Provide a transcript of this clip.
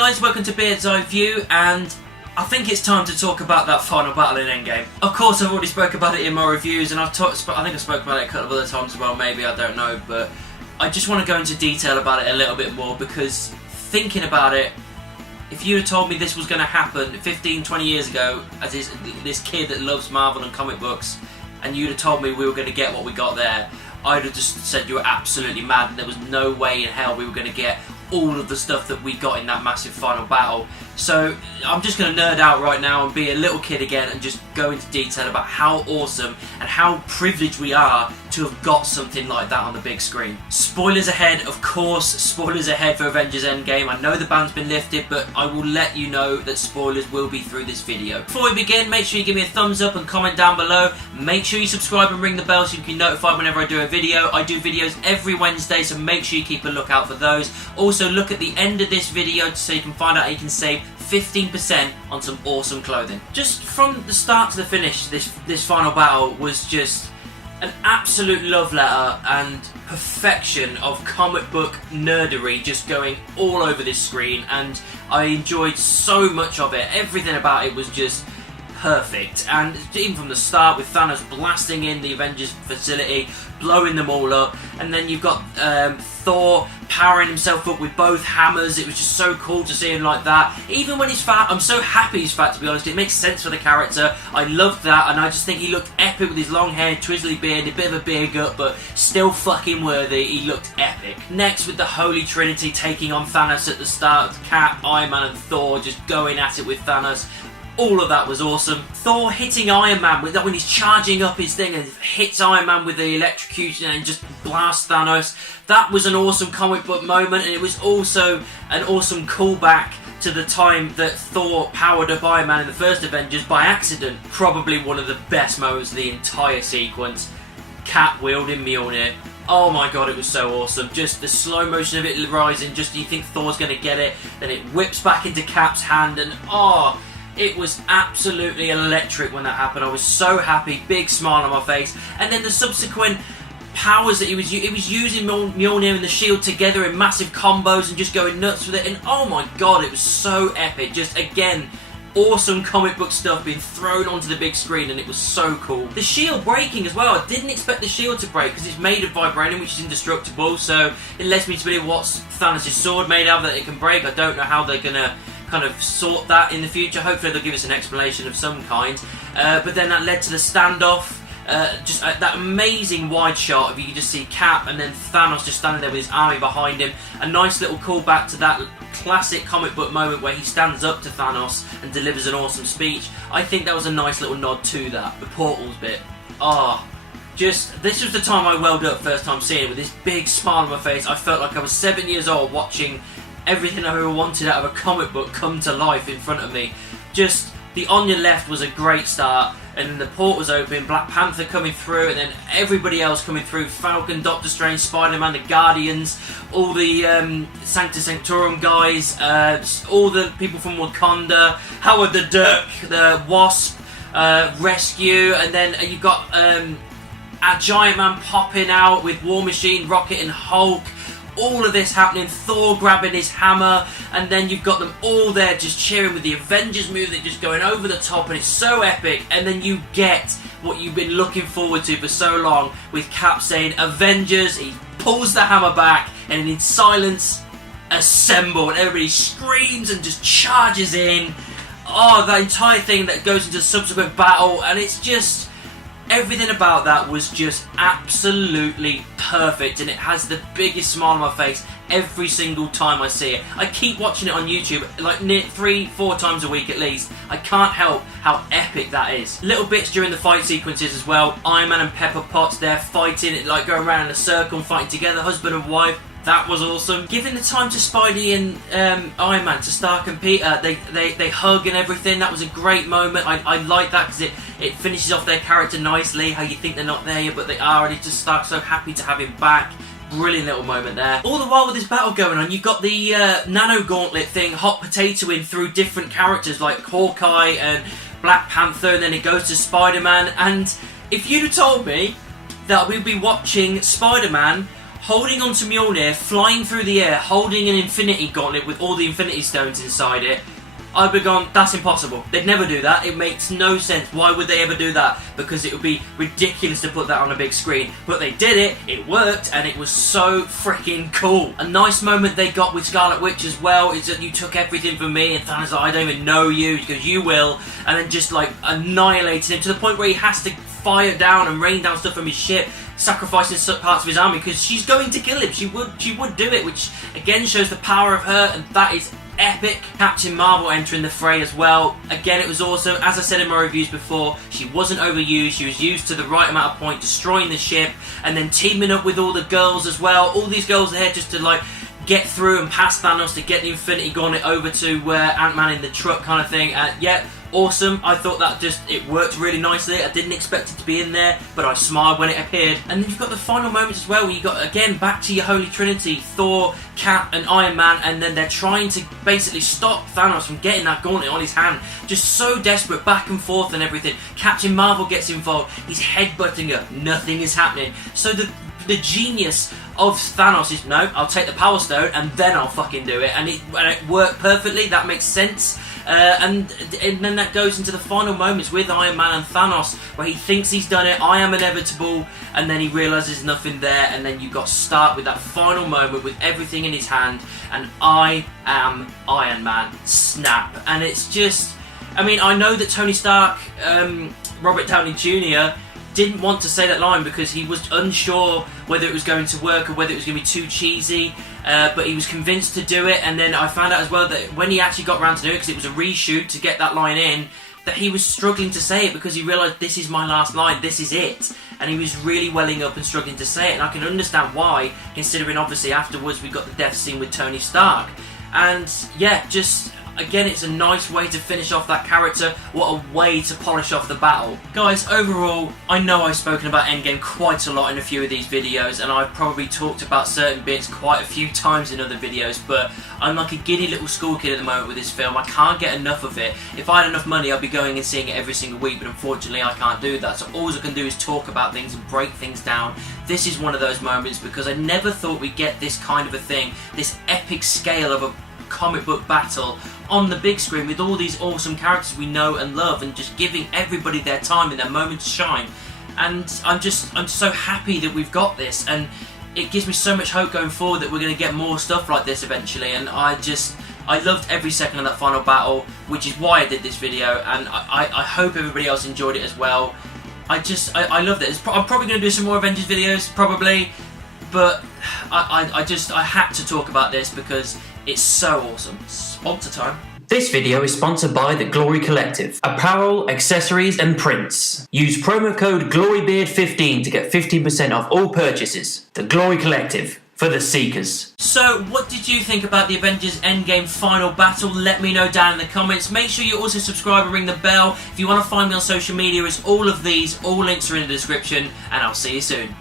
guys, welcome to Beard's Eye View, and I think it's time to talk about that final battle in Endgame. Of course, I've already spoke about it in my reviews, and I think I spoke about it a couple of other times as well, maybe, I don't know, but I just want to go into detail about it a little bit more, because thinking about it, if you had told me this was going to happen 15, 20 years ago, as this kid that loves Marvel and comic books, and you'd have told me we were going to get what we got there, I'd have just said you were absolutely mad, and there was no way in hell we were going to get all of the stuff that we got in that massive final battle. So I'm just going to nerd out right now and be a little kid again and just go into detail about how awesome and how privileged we are to have got something like that on the big screen. Spoilers ahead, of course, spoilers ahead for Avengers Endgame. I know the ban's been lifted, but I will let you know that spoilers will be through this video. Before we begin, make sure you give me a thumbs up and comment down below. Make sure you subscribe and ring the bell so you can be notified whenever I do a video. I do videos every Wednesday, so make sure you keep a lookout for those. Also, look at the end of this video so you can find out how you can save 15% on some awesome clothing. Just from the start to the finish, this final battle was just an absolute love letter and perfection of comic book nerdery just going all over this screen, and I enjoyed so much of it. Everything about it was just perfect, and even from the start with Thanos blasting in the Avengers facility, blowing them all up, and then you've got Thor powering himself up with both hammers. It was just so cool to see him like that. Even when he's fat, I'm so happy he's fat, to be honest. It makes sense for the character. I loved that, and I just think he looked epic with his long hair, twizzly beard, a bit of a beer gut, but still fucking worthy. He looked epic. Next, with the Holy Trinity taking on Thanos at the start, Cap, Iron Man and Thor just going at it with Thanos. All of that was awesome. Thor hitting Iron Man with that when he's charging up his thing and hits Iron Man with the electrocution and just blasts Thanos. That was an awesome comic book moment, and it was also an awesome callback to the time that Thor powered up Iron Man in the first Avengers by accident. Probably one of the best moments of the entire sequence. Cap wielding Mjolnir. Oh my god, it was so awesome. Just the slow motion of it rising, just you think Thor's going to get it, then it whips back into Cap's hand, and oh, it was absolutely electric when that happened. I was so happy, big smile on my face. And then the subsequent powers that he was using Mjolnir and the shield together in massive combos and just going nuts with it. And oh my god, it was so epic. Just again, awesome comic book stuff being thrown onto the big screen, and it was so cool. The shield breaking as well. I didn't expect the shield to break because it's made of vibranium, which is indestructible. So it lets me to believe what's Thanos' sword made out of that it can break. I don't know how they're gonna kind of sort that in the future. Hopefully they'll give us an explanation of some kind. But then that led to the standoff. Just that amazing wide shot of you can just see Cap and then Thanos just standing there with his army behind him. A nice little callback to that classic comic book moment where he stands up to Thanos and delivers an awesome speech. I think that was a nice little nod to that. The portals bit. This was the time I welled up first time seeing it with this big smile on my face. I felt like I was 7 years old watching everything I ever wanted out of a comic book come to life in front of me. Just the On Your Left was a great start, and then the portals open, Black Panther coming through, and then everybody else coming through, Falcon, Doctor Strange, Spider-Man, the Guardians, all the Sanctus Sanctorum guys, all the people from Wakanda, Howard the Duck, the Wasp, Rescue, and then you've got a Giant Man popping out with War Machine, Rocket and Hulk. All of this happening, Thor grabbing his hammer, and then you've got them all there just cheering with the Avengers movie just going over the top, and it's so epic. And then you get what you've been looking forward to for so long with Cap saying Avengers. He pulls the hammer back, and in silence, assemble, and everybody screams and just charges in. Oh, that entire thing that goes into the subsequent battle, and it's just everything about that was just absolutely perfect, and it has the biggest smile on my face every single time I see it. I keep watching it on YouTube like 3-4 times a week at least. I can't help how epic that is. Little bits during the fight sequences as well. Iron Man and Pepper Potts there fighting, like going around in a circle and fighting together, husband and wife. That was awesome. Giving the time to Spidey and Iron Man, to Stark and Peter, they hug and everything. That was a great moment. I like that because it finishes off their character nicely. How you think they're not there yet, but they are, and it's just Stark so happy to have him back. Brilliant little moment there. All the while with this battle going on, you've got the nano gauntlet thing hot potatoing through different characters like Hawkeye and Black Panther, and then it goes to Spider-Man. And if you'd have told me that we'd be watching Spider-Man holding onto Mjolnir, flying through the air, holding an Infinity Gauntlet with all the Infinity Stones inside it, I'd be gone, that's impossible. They'd never do that. It makes no sense. Why would they ever do that? Because it would be ridiculous to put that on a big screen. But they did it, it worked, and it was so freaking cool. A nice moment they got with Scarlet Witch as well is that you took everything from me, and Thanos like, I don't even know you. He goes, you will. And then just like annihilated him to the point where he has to fire down and rain down stuff from his ship, sacrificing parts of his army because she's going to kill him. She would do it, which again shows the power of her, and that is epic. Captain Marvel entering the fray as well. Again, it was awesome. As I said in my reviews before, she wasn't overused. She was used to the right amount of point, destroying the ship, and then teaming up with all the girls as well. All these girls ahead just to like get through and past Thanos to get the Infinity Gauntlet over to Ant-Man in the truck kind of thing. Yeah, awesome. I thought that it worked really nicely. I didn't expect it to be in there, but I smiled when it appeared. And then you've got the final moments as well, where you got, again, back to your Holy Trinity, Thor, Cap, and Iron Man, and then they're trying to basically stop Thanos from getting that gauntlet on his hand. Just so desperate, back and forth and everything. Captain Marvel gets involved. He's headbutting her. Nothing is happening. So the genius of Thanos is, no, I'll take the Power Stone and then I'll fucking do it. And it worked perfectly. That makes sense. And then that goes into the final moments with Iron Man and Thanos, where he thinks he's done it, I am inevitable, and then he realises nothing there, and then you got Stark with that final moment with everything in his hand, and I am Iron Man, snap. And it's just, I mean, I know that Tony Stark, Robert Downey Jr., didn't want to say that line because he was unsure whether it was going to work or whether it was going to be too cheesy, but he was convinced to do it. And then I found out as well that when he actually got around to do it, because it was a reshoot to get that line in, that he was struggling to say it because he realised, this is my last line, this is it. And he was really welling up and struggling to say it, and I can understand why, considering obviously afterwards we got the death scene with Tony Stark. And yeah, just again, it's a nice way to finish off that character. What a way to polish off the battle. Guys, overall, I know I've spoken about Endgame quite a lot in a few of these videos, and I've probably talked about certain bits quite a few times in other videos, but I'm like a giddy little school kid at the moment with this film. I can't get enough of it. If I had enough money, I'd be going and seeing it every single week, but unfortunately I can't do that. So all I can do is talk about things and break things down. This is one of those moments because I never thought we'd get this kind of a thing, this epic scale of a comic book battle on the big screen with all these awesome characters we know and love, and just giving everybody their time and their moment to shine. And I'm so happy that we've got this, and it gives me so much hope going forward that we're going to get more stuff like this eventually. And I loved every second of that final battle, which is why I did this video, and I hope everybody else enjoyed it as well. I loved it. I'm probably going to do some more Avengers videos, probably, but I had to talk about this because it's so awesome. Sponsor time. This video is sponsored by The Glory Collective. Apparel, accessories and prints. Use promo code GLORYBEARD15 to get 15% off all purchases. The Glory Collective. For the Seekers. So, what did you think about the Avengers Endgame final battle? Let me know down in the comments. Make sure you also subscribe and ring the bell. If you want to find me on social media, it's all of these. All links are in the description, and I'll see you soon.